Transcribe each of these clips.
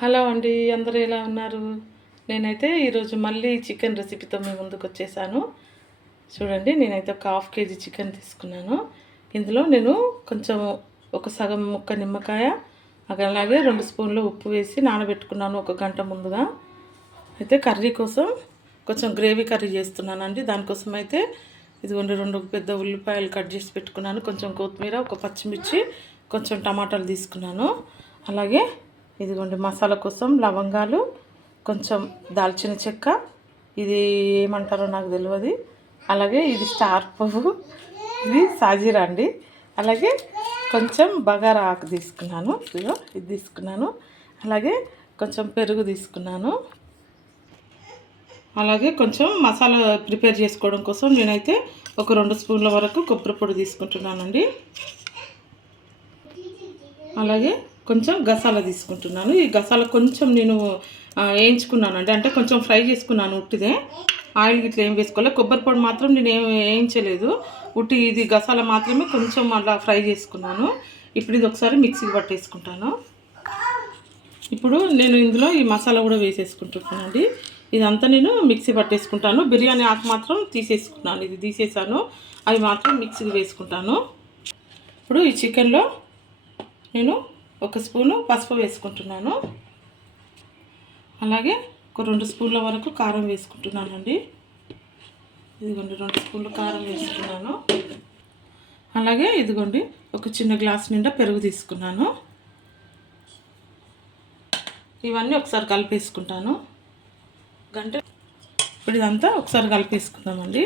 Hello అండి అందరూ ఎలా ఉన్నారు? నేనైతే ఈరోజు మళ్ళీ చికెన్ రెసిపీతో మీ ముందుకు వచ్చేసాను. చూడండి నేనైతే ఒక హాఫ్ కేజీ చికెన్ తీసుకున్నాను. ఇందులో నేను కొంచెం ఒక సగం ముక్క నిమ్మకాయ అలాగే రెండు స్పూన్లు ఉప్పు వేసి నానబెట్టుకున్నాను ఒక గంట ముందుగా. అయితే కర్రీ కోసం కొంచెం గ్రేవీ కర్రీ చేస్తున్నానండి. దానికోసం అయితే ఇదిగోండి రెండు పెద్ద ఉల్లిపాయలు కట్ చేసి పెట్టుకున్నాను. కొంచెం కొత్తిమీర ఒక పచ్చిమిర్చి కొంచెం టమాటాలు తీసుకున్నాను. అలాగే ఇదిగోండి మసాలా కోసం లవంగాలు కొంచెం దాల్చిన చెక్క. ఇది ఏమంటారో నాకు తెలియదు అలాగే ఇది స్టార్ పువ్వు. ఇది సాజీరా అండి. అలాగే కొంచెం బగారా ఆకు తీసుకున్నాను. ఇదిగో ఇది తీసుకున్నాను. అలాగే కొంచెం పెరుగు తీసుకున్నాను. అలాగే కొంచెం మసాలా ప్రిపేర్ చేసుకోవడం కోసం నేనైతే ఒక రెండు స్పూన్ల వరకు కొబ్బరి పొడి తీసుకుంటున్నానండి. అలాగే కొంచెం గసాల తీసుకుంటున్నాను. ఈ గసాల కొంచెం నేను వేయించుకున్నాను. వేయించుకున్నానండి అంటే కొంచెం ఫ్రై చేసుకున్నాను ఉట్టిదే. ఆయిల్ ఇట్లా ఏం వేసుకోవాలి కొబ్బరి పొడి మాత్రం నేను ఏం వేయించలేదు. ఉట్టి ఇది గసాల మాత్రమే కొంచెం అలా ఫ్రై చేసుకున్నాను. ఇప్పుడు ఇది ఒకసారి మిక్సీకి పట్టేసుకుంటాను. ఇప్పుడు నేను ఇందులో ఈ మసాలా కూడా వేసేసుకుంటున్నానండి ఇదంతా నేను మిక్సీ పట్టేసుకుంటాను. బిర్యానీ ఆకు మాత్రం తీసేసుకున్నాను. ఇది తీసేసాను. అవి మాత్రం మిక్సీకి వేసుకుంటాను. ఇప్పుడు ఈ చికెన్లో నేను ఒక స్పూను పసుపు వేసుకుంటున్నాను. అలాగే ఒక రెండు స్పూన్ల వరకు కారం వేసుకుంటున్నానండి. ఇదిగోండి రెండు స్పూన్లు కారం వేసుకున్నాను. అలాగే ఇదిగోండి ఒక చిన్న గ్లాస్ నిండా పెరుగు తీసుకున్నాను. ఇవన్నీ ఒకసారి కలిపేసుకుంటాను. గంట ఇప్పుడు ఇదంతా ఒకసారి కలిపేసుకుందామండి.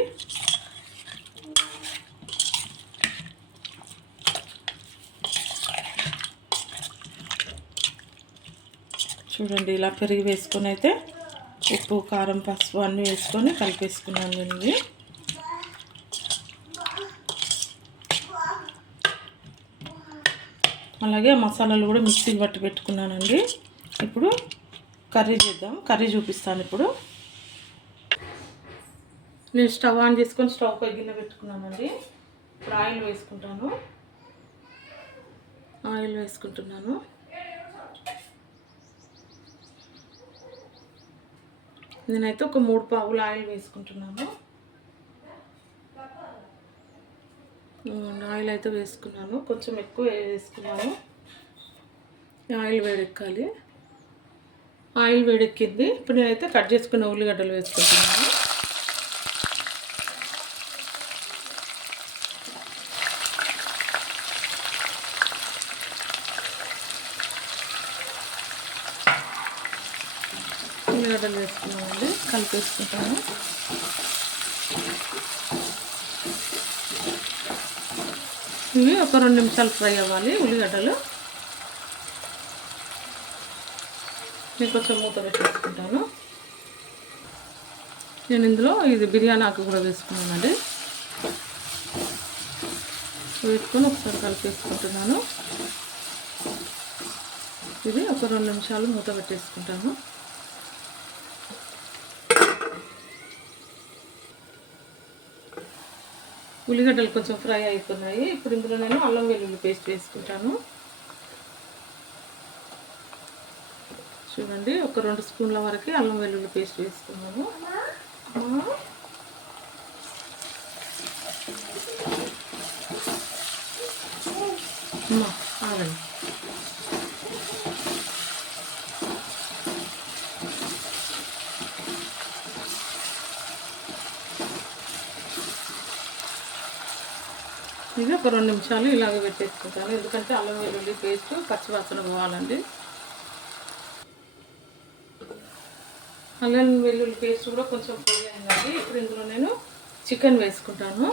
చూడండి ఇలా పెరిగి వేసుకొని అయితే ఉప్పు కారం పసుపు అన్నీ వేసుకొని కలిపేసుకున్నాను నేను ఇవి అలాగే మసాలాలు కూడా మిక్సీకి పట్టి పెట్టుకున్నానండి. ఇప్పుడు కర్రీ చేద్దాం. కర్రీ చూపిస్తాను ఇప్పుడు. నేను స్టవ్ ఆన్ చేసుకొని స్టవ్ పై గిన్నె పెట్టుకున్నానండి. ఇప్పుడు ఆయిల్ వేసుకుంటాను. ఆయిల్ వేసుకుంటున్నాను. నేనైతే ఒక మూడు పావులు ఆయిల్ వేసుకుంటున్నాను. ఆయిల్ అయితే వేసుకున్నాను. కొంచెం ఎక్కువ వేసుకున్నాను. ఆయిల్ వేడెక్కాలి. ఆయిల్ వేడెక్కింది. ఇప్పుడు నేనైతే కట్ చేసుకున్న ఉల్లిగడ్డలు వేసుకుంటున్నాను. ఉల్లిగడ్డలు వేసుకున్నామండి కలిపేసుకుంటాను ఇవి ఒక రెండు నిమిషాలు ఫ్రై అవ్వాలి ఉల్లిగడ్డలు. నేను కొంచెం మూత పెట్టేసుకుంటాను. నేను ఇందులో ఇది బిర్యానీ ఆకు కూడా వేసుకున్నానండి వేసుకొని ఒకసారి కలిపేసుకుంటున్నాను. ఇది ఒక రెండు నిమిషాలు మూత పెట్టేసుకుంటాను. ఉల్లిగడ్డలు కొంచెం ఫ్రై అయిపోయినాయి. ఇప్పుడు ఇందులో నేను అల్లం వెల్లుల్లి పేస్ట్ వేసుకుంటాను. చూడండి ఒక రెండు స్పూన్ల వరకు అల్లం వెల్లుల్లి పేస్ట్ వేసుకున్నాను. అమ్మా. ఆగండి. ఇది ఒక రెండు నిమిషాలు ఇలాగ పెట్టేసుకుంటాను. ఎందుకంటే అల్లం వెల్లుల్లి పేస్ట్ పచ్చివాసన పోవాలండి. అల్లం వెల్లుల్లి పేస్ట్ కూడా కొంచెం ఫ్రై అయిందండి. ఇప్పుడు ఇందులో నేను చికెన్ వేసుకుంటాను.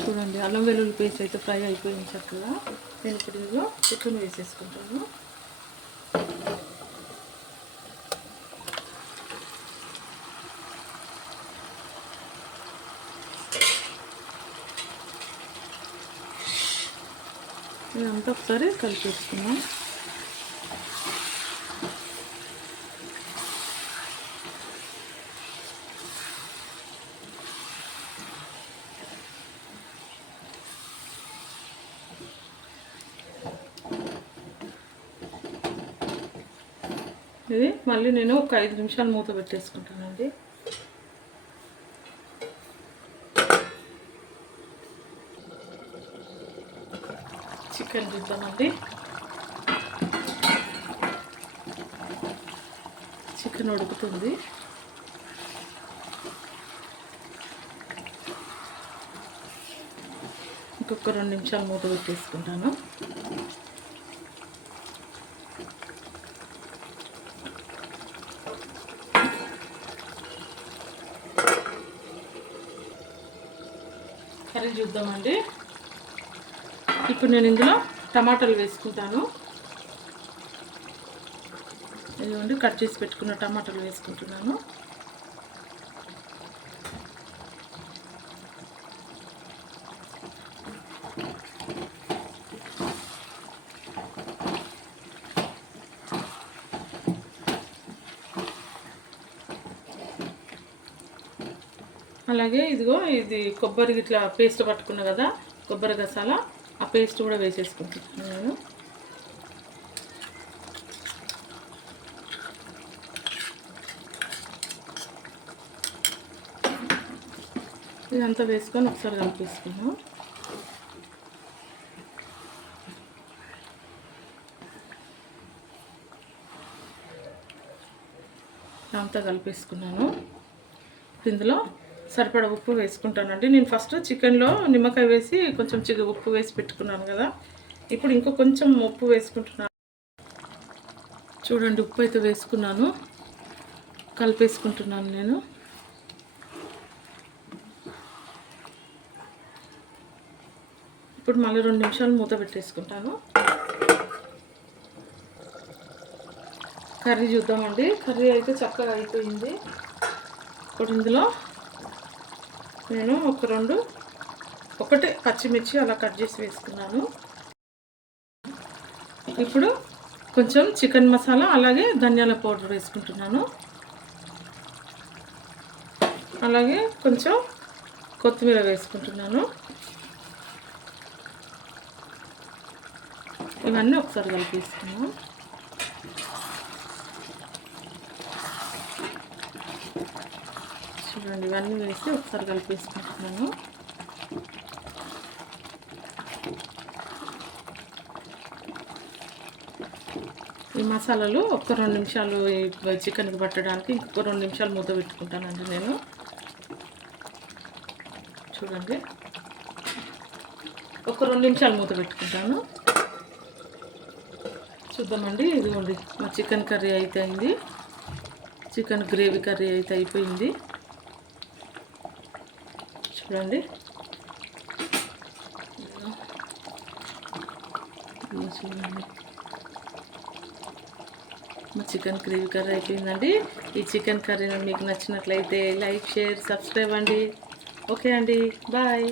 చూడండి అల్లం వెల్లుల్లి పేస్ట్ అయితే ఫ్రై అయిపోయింది చక్కగా. నేను ఇప్పుడు ఇందులో చికెన్ వేసేసుకుంటాను. ఇదంతా ఒకసారి కలిపేసుకున్నాం ఇది మళ్ళీ నేను ఒక ఐదు నిమిషాలు మూత పెట్టేసుకుంటానండి చికెన్ చూద్దామండి చికెన్ ఉడుకుతుంది. ఇంకొక రెండు నిమిషాలు మూత పెట్టేసుకుంటాను. కర్రీ చూద్దామండి. ఇప్పుడు నేను ఇందులో టమాటాలు వేసుకుంటాను. ఇదిగోండి కట్ చేసి పెట్టుకున్న టమాటాలు వేసుకుంటున్నాను. అలాగే ఇదిగో ఇది కొబ్బరి ఇట్లా పేస్ట్ పట్టుకున్నా కదా కొబ్బరి గసాల. ఆ పేస్ట్ కూడా వేసేసుకుంటున్నాను నేను ఇదంతా వేసుకొని ఒకసారి కలిపేసుకున్నాం అంతా కలిపేసుకున్నాను. ఇందులో సరిపడా ఉప్పు వేసుకుంటానండి. నేను ఫస్ట్ చికెన్లో నిమ్మకాయ వేసి కొంచెం చిగ ఉప్పు వేసి పెట్టుకున్నాను కదా. ఇప్పుడు ఇంకో కొంచెం ఉప్పు వేసుకుంటున్నాను. చూడండి ఉప్పు అయితే వేసుకున్నాను. కలిపేసుకుంటున్నాను నేను. ఇప్పుడు మళ్ళీ రెండు నిమిషాలు మూత పెట్టేసుకుంటాను. కర్రీ చూద్దామండి. కర్రీ అయితే చక్కగా అయిపోయింది. ఇప్పుడు ఇందులో నేను ఒక రెండు ఒకటే పచ్చిమిర్చి అలా కట్ చేసి వేసుకున్నాను. ఇప్పుడు కొంచెం చికెన్ మసాలా అలాగే ధనియాల పౌడర్ వేసుకుంటున్నాను. అలాగే కొంచెం కొత్తిమీర వేసుకుంటున్నాను. ఇవన్నీ ఒకసారి కలిపేసుకున్నాం చూడండి ఇవన్నీ వేసి ఒకసారి కలిపేసుకుంటున్నాను. ఈ మసాలాలు ఒక రెండు నిమిషాలు చికెన్కి పట్టడానికి ఇంకొక రెండు నిమిషాలు మూత పెట్టుకుంటానండి నేను. చూడండి. ఒక రెండు నిమిషాలు మూత పెట్టుకుంటాను. చూద్దామండి ఇదిగోండి మా చికెన్ కర్రీ అయితే అయింది. చికెన్ గ్రేవీ కర్రీ అయితే అయిపోయింది. చూడండి. చూడండి. మా చికెన్ గ్రేవీ కర్రీ అయిపోయిందండి. ఈ చికెన్ కర్రీ మీకు నచ్చినట్లయితే లైక్ షేర్ సబ్స్క్రైబ్ అండి. ఓకే అండి. బాయ్.